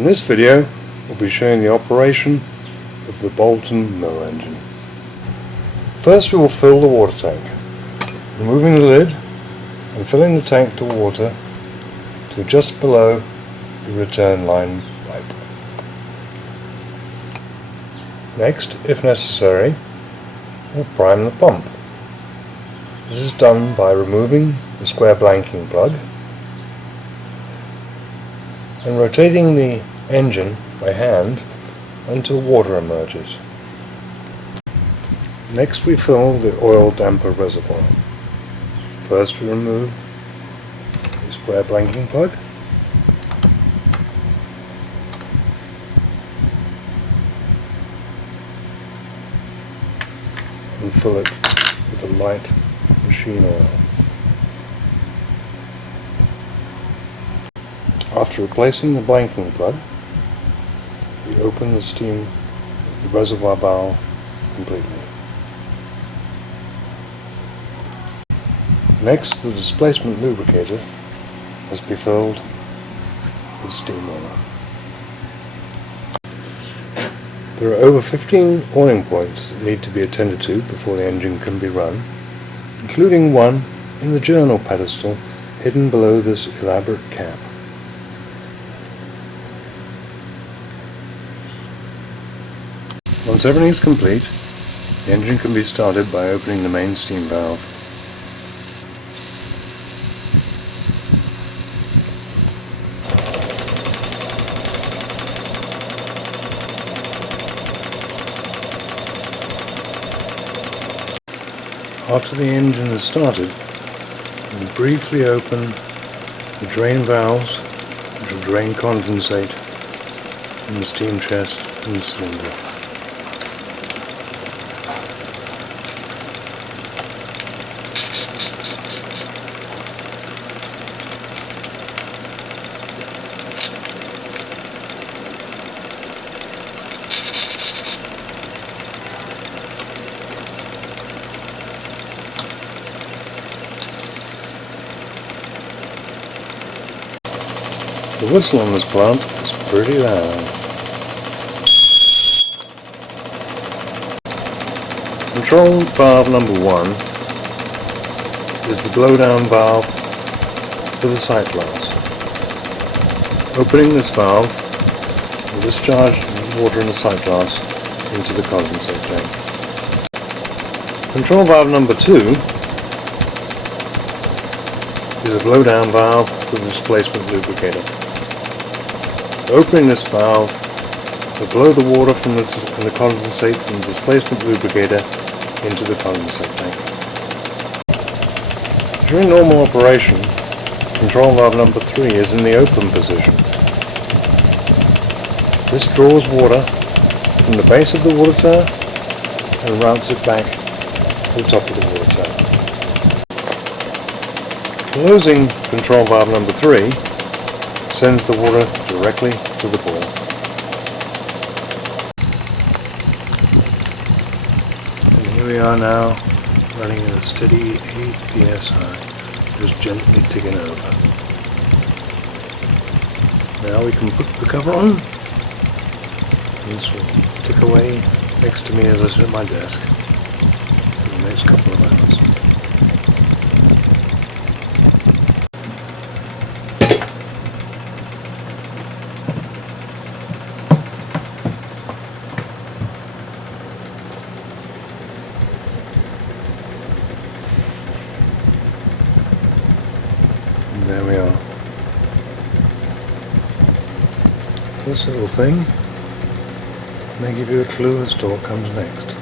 In this video we'll be showing the operation of the Bolton mill engine. First we will fill the water tank, removing the lid and filling the tank to water to just below the return line pipe. Next, if necessary, we'll prime the pump. This is done by removing the square blanking plug and rotating the engine by hand until water emerges. Next we fill the oil damper reservoir. First we remove the square blanking plug and fill it with a light machine oil. After replacing the blanking plug, we open the reservoir valve completely. Next, the displacement lubricator must be filled with steam oil. There are over 15 oiling points that need to be attended to before the engine can be run, including one in the journal pedestal hidden below this elaborate cap. Once everything is complete, the engine can be started by opening the main steam valve. After the engine is started, we briefly open the drain valves, which will drain condensate from the steam chest and the cylinder. The whistle on this plant is pretty loud. Control valve number 1 is the blowdown valve for the sight glass. Opening this valve will discharge water in the sight glass into the condensate tank. Control valve number 2 is a blowdown valve for the displacement lubricator. Opening this valve will blow the water from the condensate from the displacement lubricator into the condensate tank. During normal operation, control valve number 3 is in the open position. This draws water from the base of the water tower and routes it back to the top of the water tower. Closing control valve number 3 sends the water directly to the bore. And here we are now, running at a steady 8 psi, just gently ticking over. Now we can put the cover on. This will tick away next to me as I sit at my desk for the next couple of hours. There we are. This little thing may give you a clue as to what comes next.